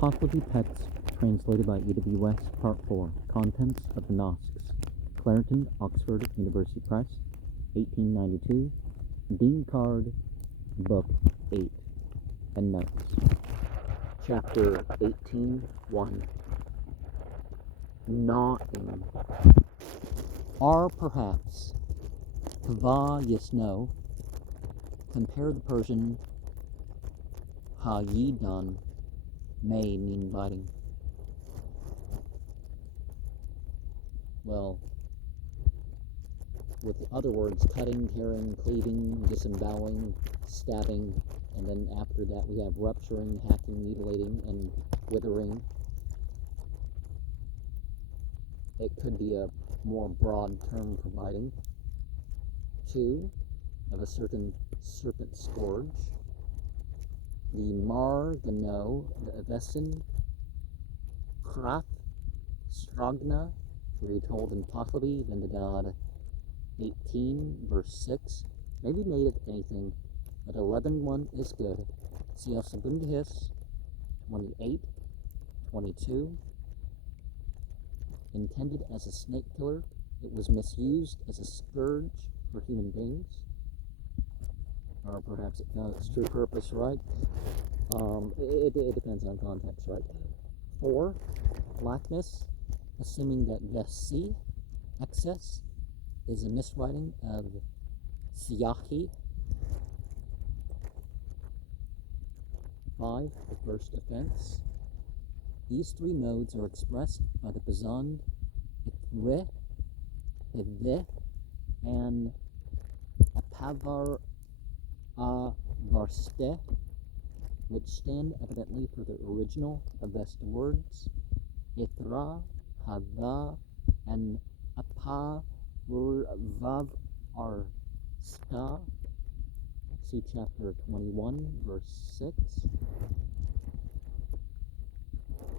Pahlavi Pets, translated by E.W. West, Part 4, Contents of the Nasks, Clarendon, Oxford University Press, 1892, Dinkard, Book 8, Endnotes. Chapter 18:1. Gnawing. Or perhaps, Kva Yisno, compare the Persian Ha-yidan, may mean biting. Well, with other words, cutting, tearing, cleaving, disemboweling, stabbing, and then after that we have rupturing, hacking, mutilating, and withering. It could be a more broad term for biting. 2, of a certain serpent scourge. The Mar, the No, the Avesin, Krath, Stragna, we're told in Pahlavi, Dinkard 18, verse 6, may be made of anything, but 11.1 is good. See also Bundhis 28:22. Intended as a snake killer, it was misused as a scourge for human beings. Or perhaps it found its true purpose, right? It depends on context, right? 4, blackness, assuming that Vesi, excess, is a miswriting of Siyahi. 5, the first offense. These 3 modes are expressed by the Bazand, Itre, Ivde, and Apavar Varste, which stand evidently for the original Avesta words, Itra, Hava, and Apavav Arsta. See chapter 21, verse 6.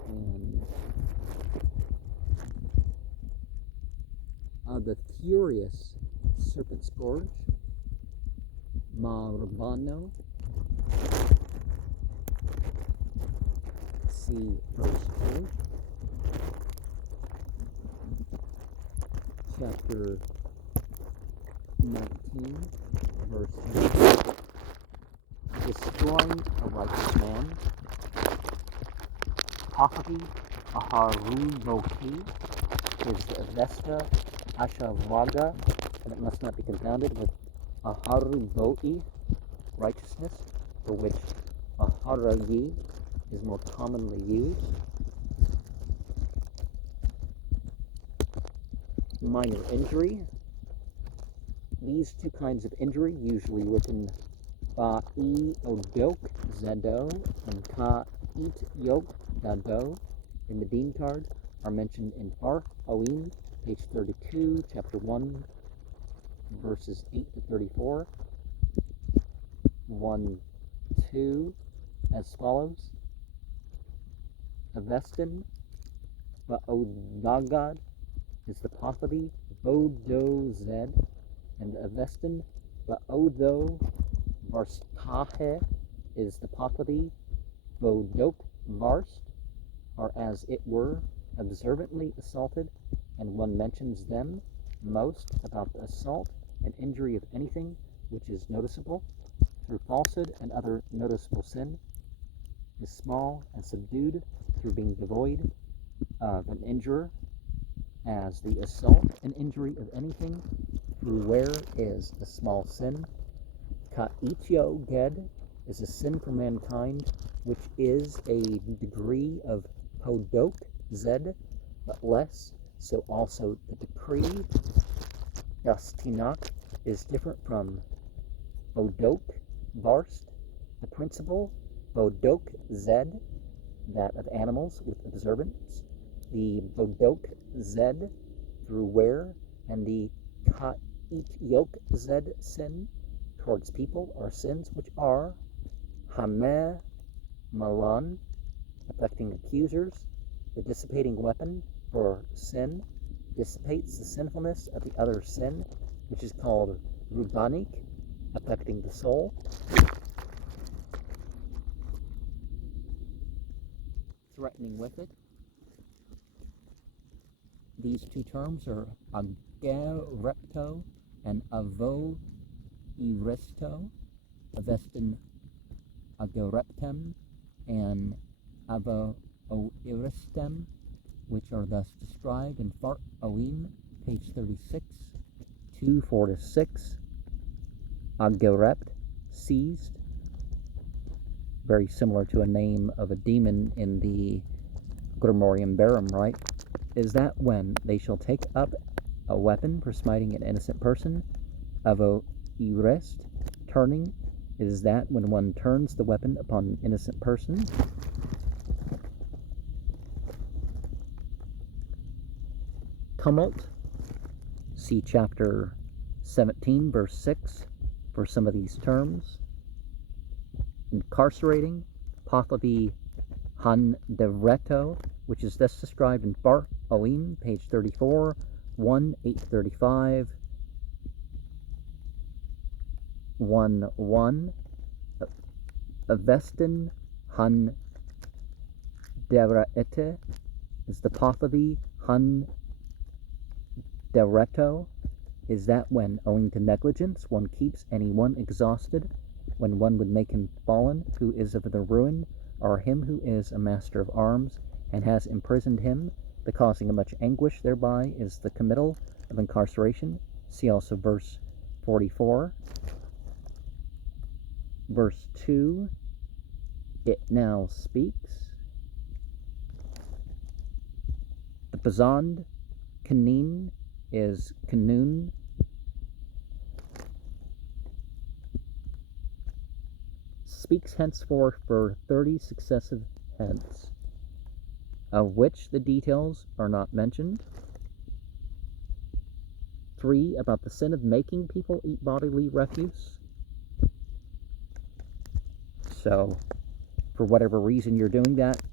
And the furious serpent scourge, Marbano. See verse 2. Chapter 19, verse 3. Destroying a righteous man. Pahlavi Aharuboki is the Avesta Ashavaga, and it must not be confounded with Aharuboi, righteousness, for which Aharayi is more commonly used. Minor injury. These 2 kinds of injury, usually written Ba'i Odok Zedo and Ka'it Yok Dado in the Dinkard, are mentioned in Ar Oim, page 32, chapter 1, verses 8 to 34. 1-2, as follows. Avestin Ba'odagad is the Pahlavi Bodo Zed, and Avestin Ba'odo Varstahe is the Pahlavi Bodok Varst, are as it were observantly assaulted, and one mentions them most about the assault and injury of anything which is noticeable through falsehood and other noticeable sin, is small and subdued through being devoid of an injurer, as the assault and injury of anything through where is a small sin. Ka'ityo Ged is a sin for mankind, which is a degree of Podok Zed, but less. So also the decree Yastinak is different from Bodok Varst, the principle Bodok Zed, that of animals with observance, the Bodok Zed through wear, and the Ka'it Yok Zed sin towards people are sins which are Hameh Malan, affecting accusers. The dissipating weapon for sin dissipates the sinfulness of the other sin, which is called Rubanik, affecting the soul. threatening with it. These two terms are agerepto and avo iristo, avestin agereptem and avo iristem, which are thus described in Fart Oim, page 36, 2-4-6. Agerept, seized, very similar to a name of a demon in the Grimorium Barum, right? Is that when they shall take up a weapon for smiting an innocent person? Avo irest, turning, is that when one turns the weapon upon an innocent person? Tumult, see chapter 17, verse 6, for some of these terms. Incarcerating, Pahlavi Handereto, which is thus described in Bar Oim, page 34, 1-835, 1-1. Avestin Handerete is the Pahlavi Handereto. Is that when, owing to negligence, one keeps anyone exhausted, when one would make him fallen, who is of the ruin, or him who is a master of arms, and has imprisoned him, the causing of much anguish thereby is the committal of incarceration. See also verse 44. Verse 2, it now speaks. The Bazand Kanin is Kanun. Speaks henceforth for 30 successive heads, of which the details are not mentioned. 3, about the sin of making people eat bodily refuse. So, for whatever reason you're doing that,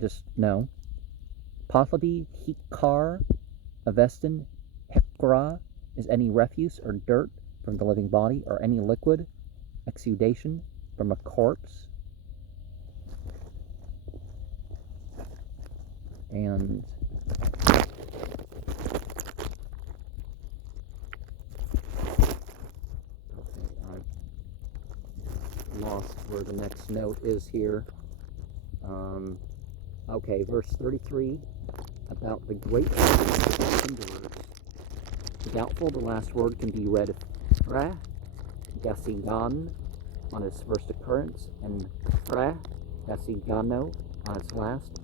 just know. Pahlavi Hikar Avestin Hekra is any refuse or dirt from the living body, or any liquid exudation from a corpse. And okay, I've lost where the next note is here. Okay, verse 33, about the great hinderers. Doubtful, the last word can be read fra, gasigan on its first occurrence, and fra, gasigano on its last,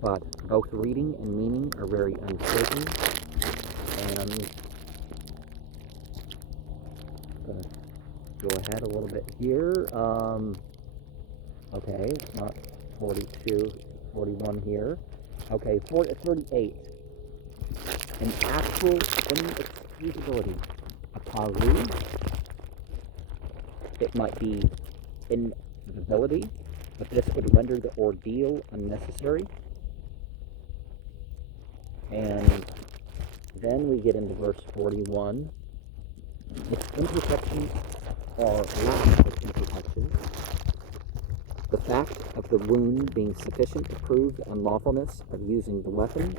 but both reading and meaning are very uncertain, and go ahead a little bit here. Okay, it's not 42, 41 here. Okay, 38. An actual inexcusability. A paru. It might be inevitability, but this would render the ordeal unnecessary. And then we get into verse 41. If imperfections or lack of imperfection, the fact of the wound being sufficient to prove the unlawfulness of using the weapon.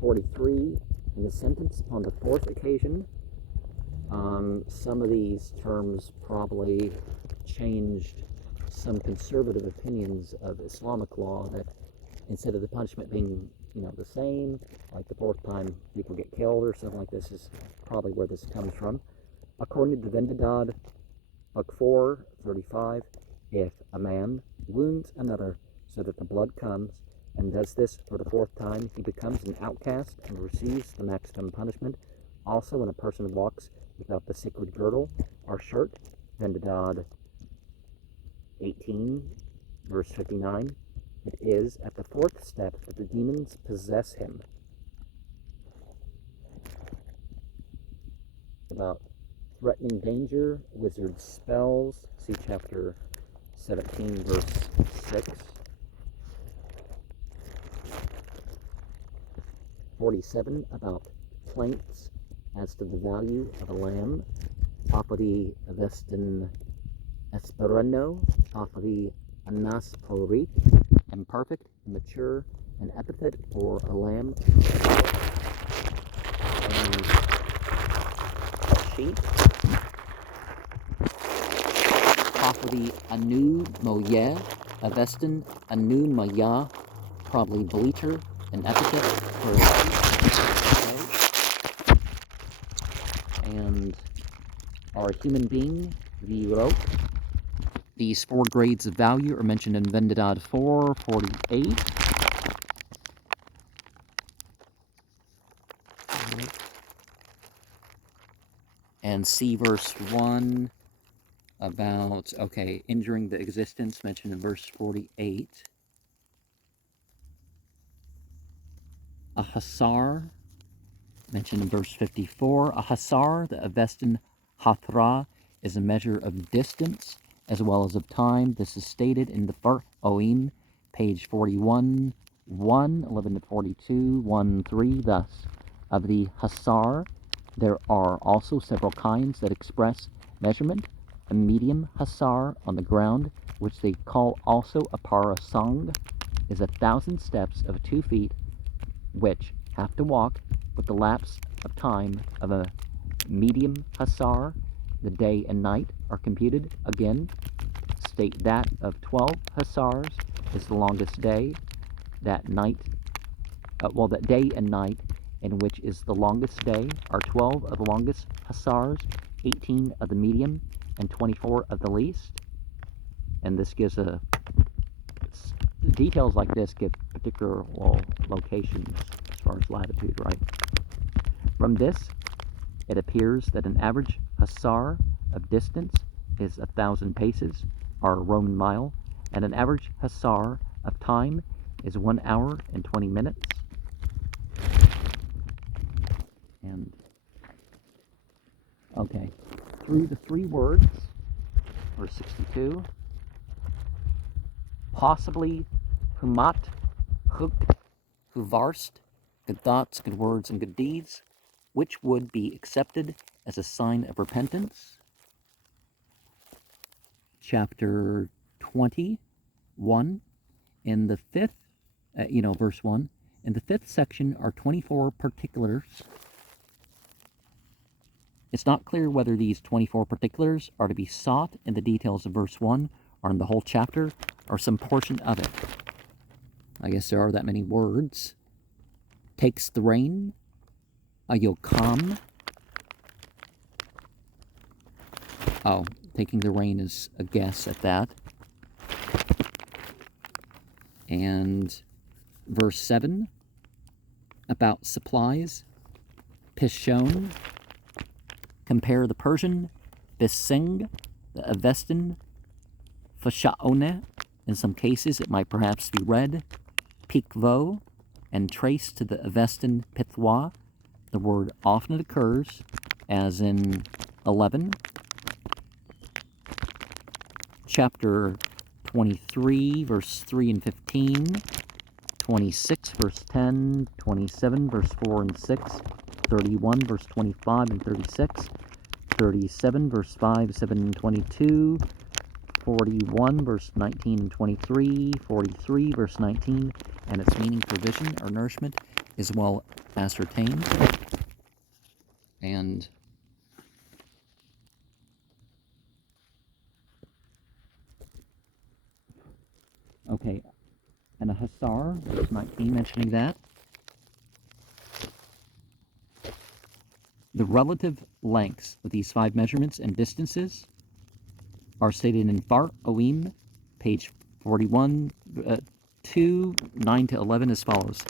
43, in the sentence on the fourth occasion. Some of these terms probably changed some conservative opinions of Islamic law, that instead of the punishment being, the same, like the fourth time people get killed or something like this, is probably where this comes from. According to Vendadad, Book 4, 35, if a man wounds another so that the blood comes, and does this for the fourth time, he becomes an outcast and receives the maximum punishment. Also, when a person walks without the sacred girdle or shirt, Vendadad 18, verse 59, it is at the fourth step that the demons possess him. About threatening danger, wizard spells, see chapter 17, verse 6. 47, about plaints as to the value of a lamb. Pahlavi Avestin Esperano, Pahlavi anasporit, imperfect, immature, an epithet for a lamb, and sheep. Pahlavi anu moye, avestin anu maya, probably bleacher, an epithet for and our human being, the rope. These 4 grades of value are mentioned in Dinkard 4.48. And see verse 1 about, okay, injuring the existence, mentioned in verse 48. A hasar, mentioned in verse 54. A hasar, the Avestan hatra, is a measure of distance as well as of time. This is stated in the Far Oim, page 41, 1, 11 to 42, 1, 3. Thus, of the hasar, there are also several kinds that express measurement. A medium hasar on the ground, which they call also a parasang, is 1,000 steps of 2 feet, which have to walk with the lapse of time of a medium hasar. The day and night are computed. Again, state that of 12 hasars is the longest day. That day and night in which is the longest day are 12 of the longest hasars, 18 of the medium, and 24 of the least. And this gives details like this give particular locations as far as latitude, right? From this, it appears that an average hasar of distance is 1,000 paces, or a Roman mile, and an average hasar of time is 1 hour and 20 minutes. And, okay, through the 3 words, verse 62, possibly humat, huk, huvarst, good thoughts, good words, and good deeds, which would be accepted as a sign of repentance. Chapter 21, in the 5th, verse 1, in the 5th section are 24 particulars. It's not clear whether these 24 particulars are to be sought in the details of verse 1 or in the whole chapter or some portion of it. I guess there are that many words. Takes the rain, a yokam. Oh, taking the rain is a guess at that. And verse 7, about supplies, pishon. Compare the Persian, bising, the Avestan, fashaone. In some cases, it might perhaps be read, pikvo, and traced to the Avestan pithwa. The word often occurs, as in 11, chapter 23, verse 3 and 15, 26, verse 10, 27, verse 4 and 6, 31, verse 25 and 36, 37, verse 5, 7 and 22, 41, verse 19 and 23, 43, verse 19, and its meaning, provision, or nourishment is well ascertained. And okay, and a hasar, verse 19, mentioning that. The relative lengths of these 5 measurements and distances are stated in Far Oim, page 41, 2, 9 to 11 as follows.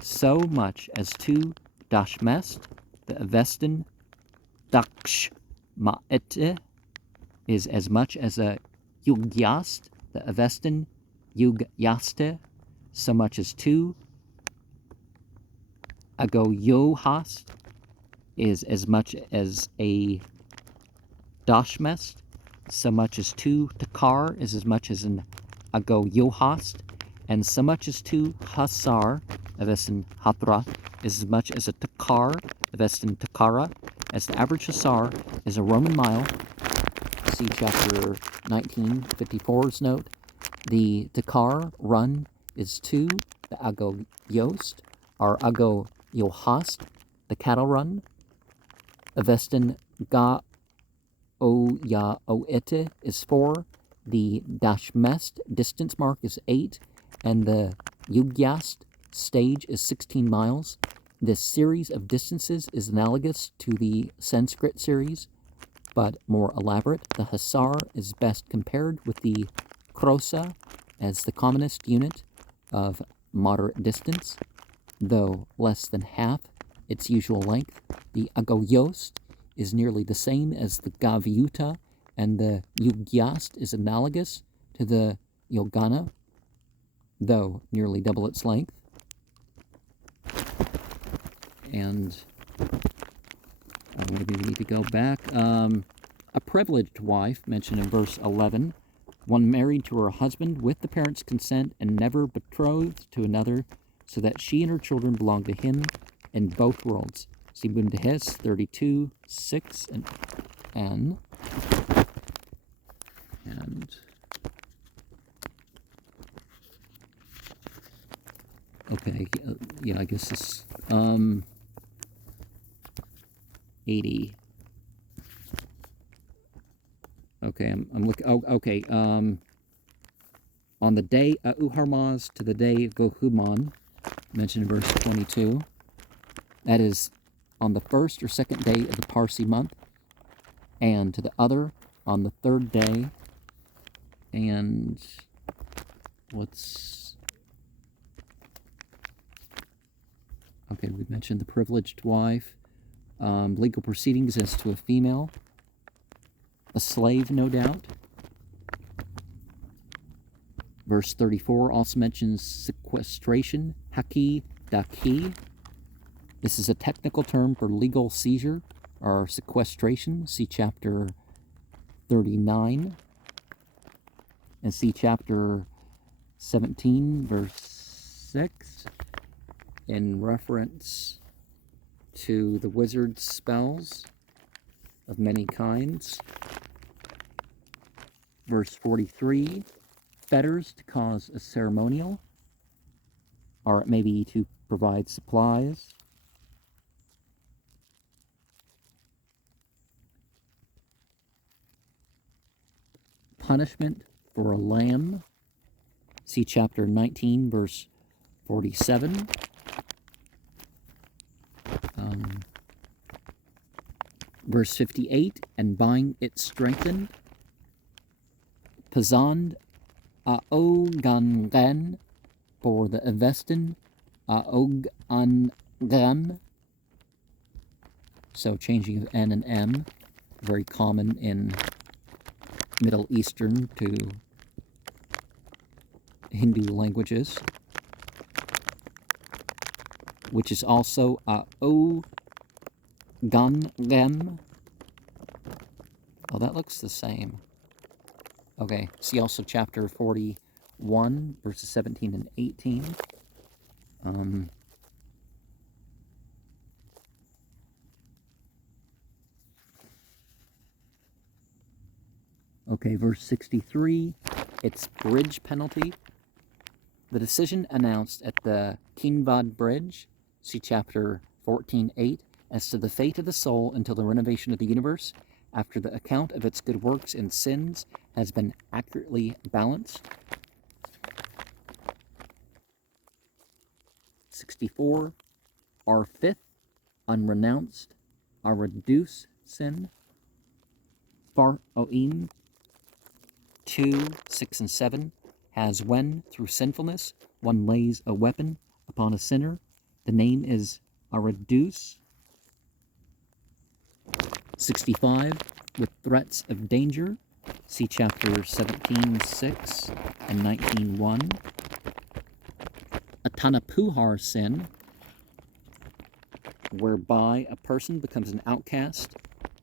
So much as 2 dashmest, the Avestan daksh ma'ete, is as much as a yugyast, the Avestan yugyaste, so much as 2 agoyohast, is as much as a dashmest, so much as 2 takar is as much as an agoyohast, and so much as 2 hasar, Avestan hatra, is as much as a takar, Avestan takara, as the average hasar is a Roman mile. See chapter 19, 54's note, The Dinkard run is 2. The Ago Yost or Ago Yohast, the cattle run. Avestin Ga O Ya Oete is 4. The Dashmest distance mark is 8. And the Yugyast stage is 16 miles. This series of distances is analogous to the Sanskrit series, but more elaborate. The Hussar is best compared with the Krosa as the commonest unit of moderate distance, though less than half its usual length. The Agoyost is nearly the same as the Gavyuta, and the Yugyast is analogous to the Yogana, though nearly double its length. And maybe we need to go back. A privileged wife, mentioned in verse 11, one married to her husband with the parents' consent and never betrothed to another, so that she and her children belong to him in both worlds. See Bundehes 32:6 and N. And okay, yeah, I guess this 80. Okay, I'm looking. Oh, okay. On the day Uharmaz to the day Gohuman, mentioned in verse 22. That is on the first or second day of the Parsi month, and to the other on the third day. And what's okay? We mentioned the privileged wife. Legal proceedings as to a female. A slave, no doubt. Verse 34 also mentions sequestration, haki, daki. This is a technical term for legal seizure or sequestration. See chapter 39. And see chapter 17, verse 6, in reference to the wizard's spells of many kinds. Verse 43, fetters to cause a ceremonial, or maybe to provide supplies. Punishment for a lamb. See chapter 19, verse 47. Verse 58, and buying it strengthened. Pazand aogangan, for the Avestan aogangan. So changing of N and M, very common in Middle Eastern to Hindu languages, which is also aogangan. Oh, that looks the same. Okay, see also chapter 41, verses 17 and 18. Okay, verse 63, it's bridge penalty. The decision announced at the Kinvad Bridge, see chapter 14:8, as to the fate of the soul until the renovation of the universe, after the account of its good works and sins has been accurately balanced. 64, our fifth, unrenounced, our reduced sin. Far Oim 2, 6, and 7 has when, through sinfulness, one lays a weapon upon a sinner. The name is a reduce. 65, with threats of danger. See chapter 17:6 and 19:1. A Tanapuhar sin, whereby a person becomes an outcast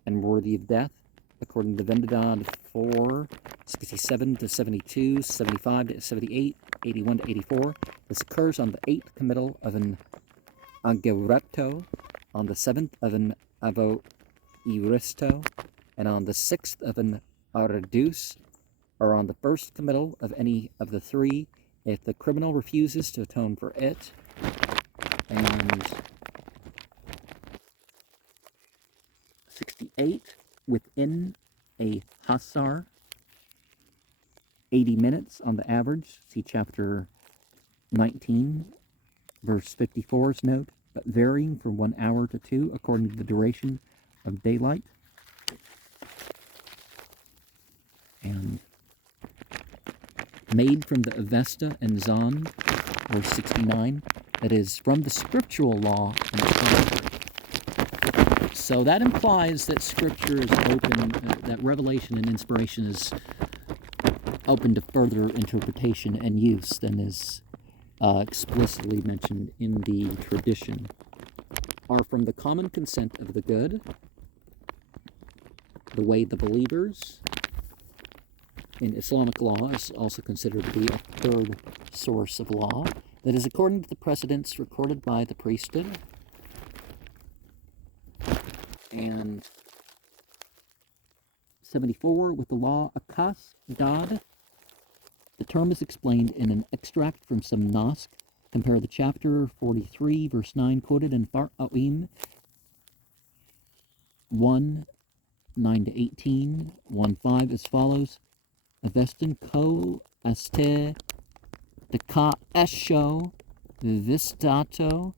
and worthy of death, according to Vendadad 4, 67 to 72, 75 to 78, 81 to 84. This occurs on the 8th committal of an Agerecto, on the 7th of an Avo Iristo, and on the 6th of an Aradus, or on the first committal of any of the three if the criminal refuses to atone for it. And 68, within a hasar, 80 minutes on the average. See chapter 19, verse 54's note, but varying from 1 hour to 2 according to the duration of daylight. And made from the Avesta and Zan, verse 69, that is from the scriptural law and commentary. So that implies that Scripture is open, that revelation and inspiration is open to further interpretation and use than is explicitly mentioned in the tradition, are from the common consent of the good, the way the believers in Islamic law is also considered to be a third source of law, that is according to the precedents recorded by the priesthood. And 74, with the law Akas Dad, the term is explained in an extract from some Nasks. Compare the chapter 43, verse 9, quoted in Pahlavi 1, 9-18, 1-5 as follows. Avestin ko este deka esho vistato,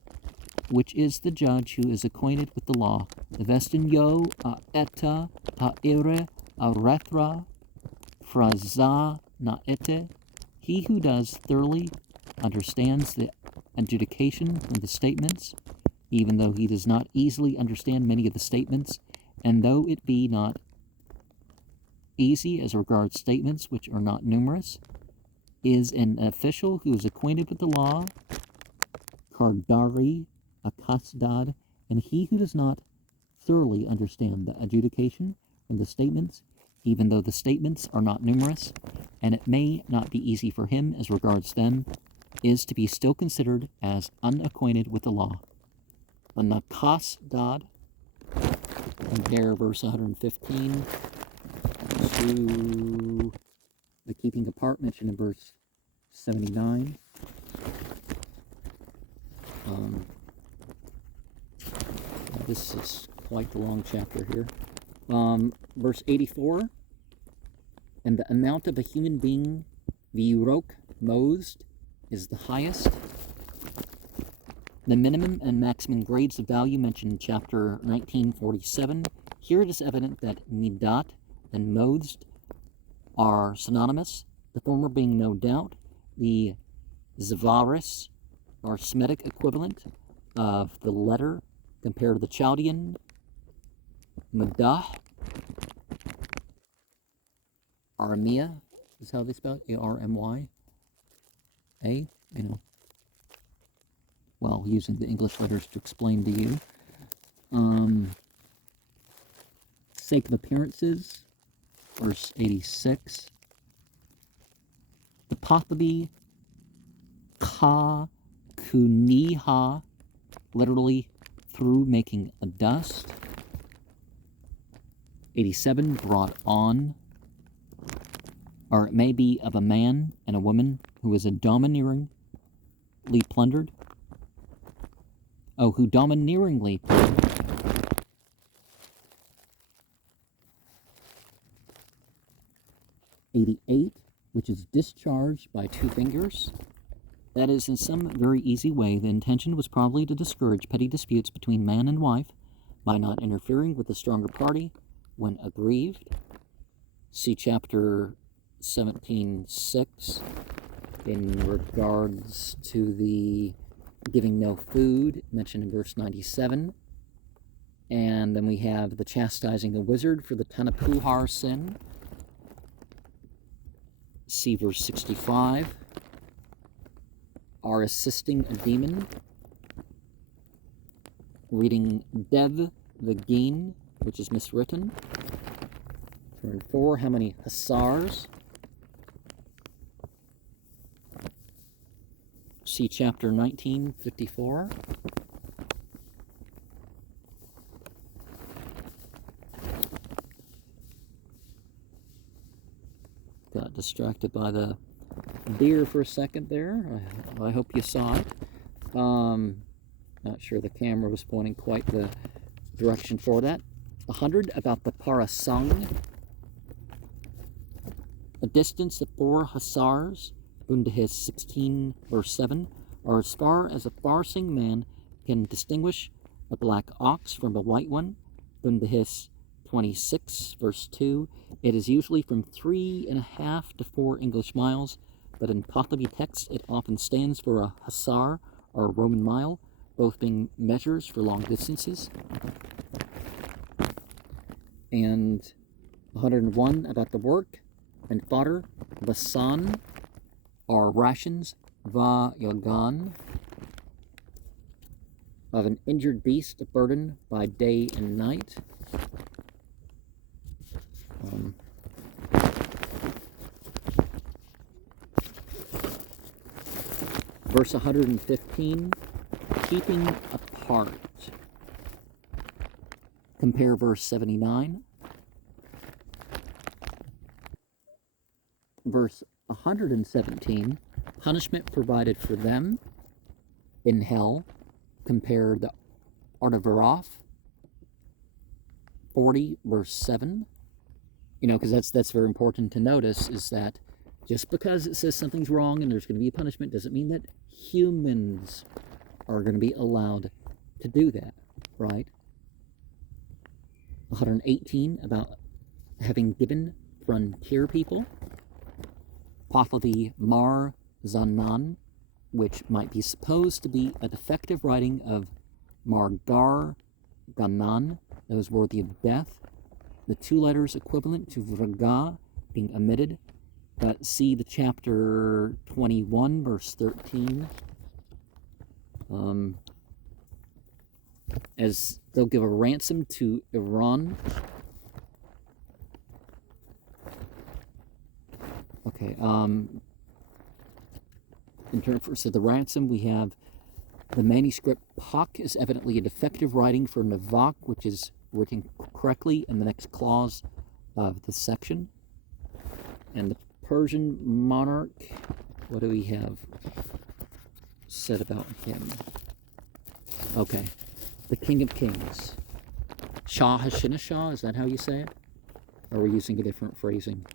which is the judge who is acquainted with the law. Avestin yo a eta a ire a rethra fraza na ete, he who does thoroughly understands the adjudication from the statements, even though he does not easily understand many of the statements, and though it be not easy as regards statements which are not numerous, is an official who is acquainted with the law, Kardari Akasdad, and he who does not thoroughly understand the adjudication from the statements, even though the statements are not numerous, and it may not be easy for him as regards them, is to be still considered as unacquainted with the law. The Nakasdad, compare verse 115 to the keeping apart mentioned in verse 79. This is quite the long chapter here. Verse 84, and the amount of a human being, viurok, mosed, is the highest. The minimum and maximum grades of value mentioned in chapter 1947. Here it is evident that midat and mosed are synonymous, the former being no doubt the zavaris, or Semitic equivalent of the letter compared to the Chaldean Madah. Aramia is how they spell it, A-R-M-Y. Well, using the English letters to explain to you. Sake of appearances, verse 86. The Pahlavi Ka Kuniha, literally through making a dust. 87, brought on, or it may be of a man and a woman who is domineeringly plundered. Oh, who domineeringly plundered. 88, which is discharged by 2 fingers. That is, in some very easy way, the intention was probably to discourage petty disputes between man and wife by not interfering with the stronger party when aggrieved. See chapter 17:6 in regards to the giving no food, mentioned in verse 97. And then we have the chastising the wizard for the Tanapuhar sin. See verse 65. Are assisting a demon. Reading Dev Vagin, which is miswritten. Turn 4, how many Hasars? See chapter 19:54. Got distracted by the deer for a second there. I hope you saw it. Not sure the camera was pointing quite the direction for that. 100 about the Parasang. A distance of 4 hussars, Bundahis 16 verse 7, are as far as a Farsing man can distinguish a black ox from a white one, Bundahis 26 verse 2. It is usually from 3.5 to 4 English miles, but in Pahlavi texts it often stands for a hussar or a Roman mile, both being measures for long distances. And 101 about the work and fodder, vasan, or rations, va yagan, of an injured beast, a burden by day and night. Verse 115, keeping apart. Compare verse 79. Verse 117, punishment provided for them in hell. Compare the Artavaraf 40 verse 7. You know, because that's very important to notice, is that just because it says something's wrong and there's going to be a punishment doesn't mean that humans are going to be allowed to do that, right? 118 about having given frontier people. Pahlavi Mar Zanan, which might be supposed to be a defective writing of Margar Ganan, those worthy of death. The 2 letters equivalent to Vraga being omitted, but see the chapter 21, verse 13. As they'll give a ransom to Iran. Okay, in terms of the ransom, we have the manuscript Pak is evidently a defective writing for Navak, which is written correctly in the next clause of the section. And the Persian monarch, what do we have said about him? Okay, the King of Kings. Shah Hashinah, is that how you say it? Or are we using a different phrasing?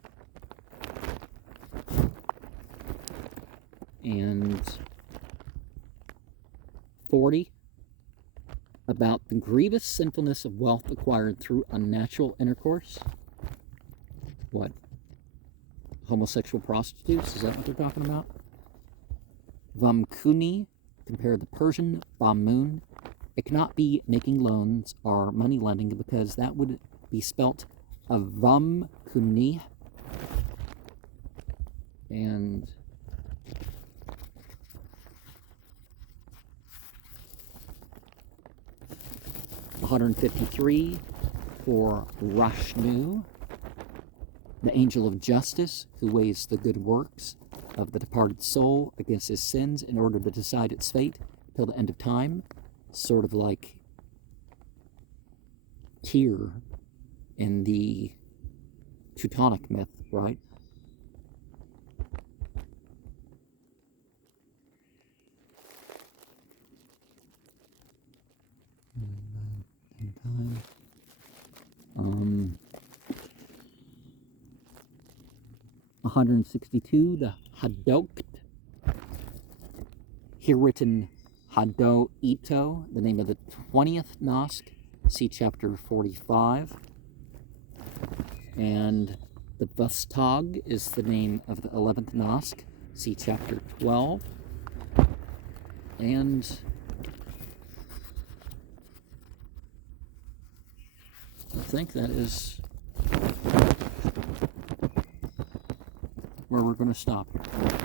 And 40 about the grievous sinfulness of wealth acquired through unnatural intercourse. What? Homosexual prostitutes? Is that what they're talking about? Vamkuni, compare the Persian Bamun. It cannot be making loans or money lending because that would be spelt Vamkuni. And 153 for Rashnu, the angel of justice who weighs the good works of the departed soul against his sins in order to decide its fate till the end of time, sort of like Tyr in the Teutonic myth, right? Um, 162, the Hadokt, here written Hado Ito, the name of the 20th Nask, see chapter 45. And the Vastag is the name of the 11th Nask, see chapter 12. And I think that is where we're going to stop here.